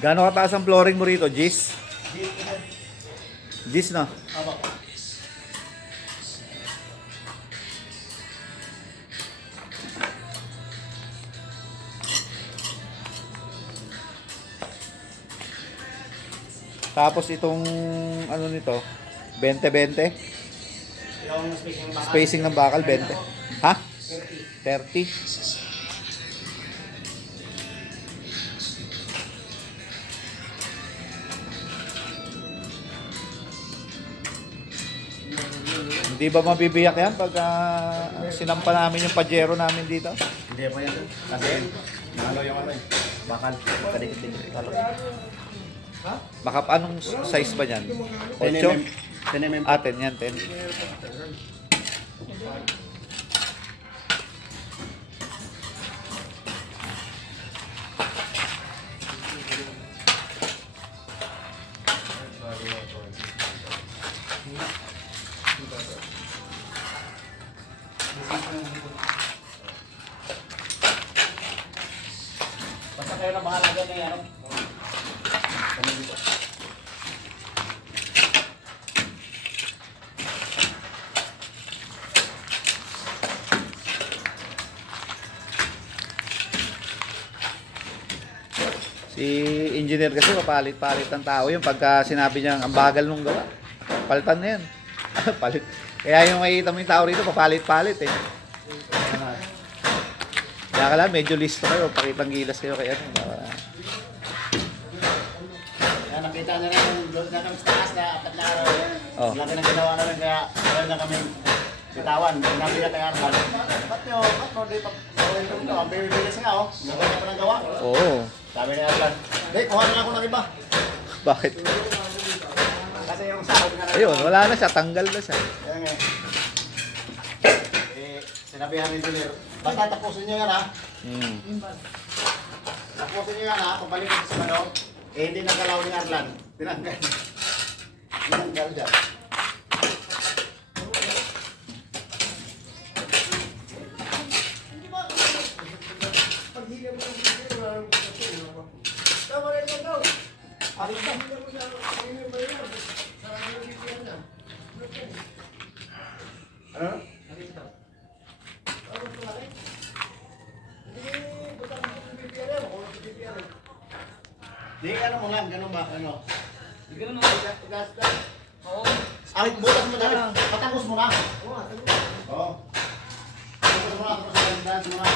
Gaano kataas ang flooring mo rito, Gis? Gis na. Aba. Tapos itong ano nito, 20-20. Yung spacing ng bakal. Spacing ng bakal, 20. Ha? 30. 30. Hindi ba mabibiyak yan pag sinampa namin yung pajero namin dito? Hindi pa yan. Kasi, nalo yung ano eh. Bakal. Kadikit-dikit. Talo. Baka anong size ba yan? 8? 10 mm. Ah, 10 yan, 10. Basta kayo na bahala dyan eh, ano? Kami dito. Si engineer kasi papalit-palit ng tao yun pagka sinabi niya ang bagal nung gawa. Palitan na yan. Palit. Kaya yung makikita mo yung tao rito, papalit-palit eh. Kaya ka lang, medyo listo kayo. Pakitang gilas kayo kaya. Kaya nakita na rin yung load na kami sa taas na 4 na araw. Oh. Lagi na ginawa namin kaya meron na kami bitawan. Sinabi na tayo Arlan. Ba't nyo di pa gawin ito ito? Ang bibilis nga oh. Gawin na pa ng gawa. Oo. Sabi ni Arlan, "Hey, kuha na lang ako ng iba." Bakit? Kasi yung sahod nga na. Ayun, wala na siya. Tanggal na siya. Kaya nga. Sinabihan ni engineer, basta tapusin nyo yan ha. Tapusin nyo yan ha. Pabalik ito sa ano. Hindi nagalaw ni Arlan. Tinanggal. Tinanggal siya. Ano? Di, ano mo lang, ganun ba? Ano? Ganun mo, gas. Oo. Ay, butas mo na. Patangos mo na. Oo. Butas mo na, tapos dance mo na.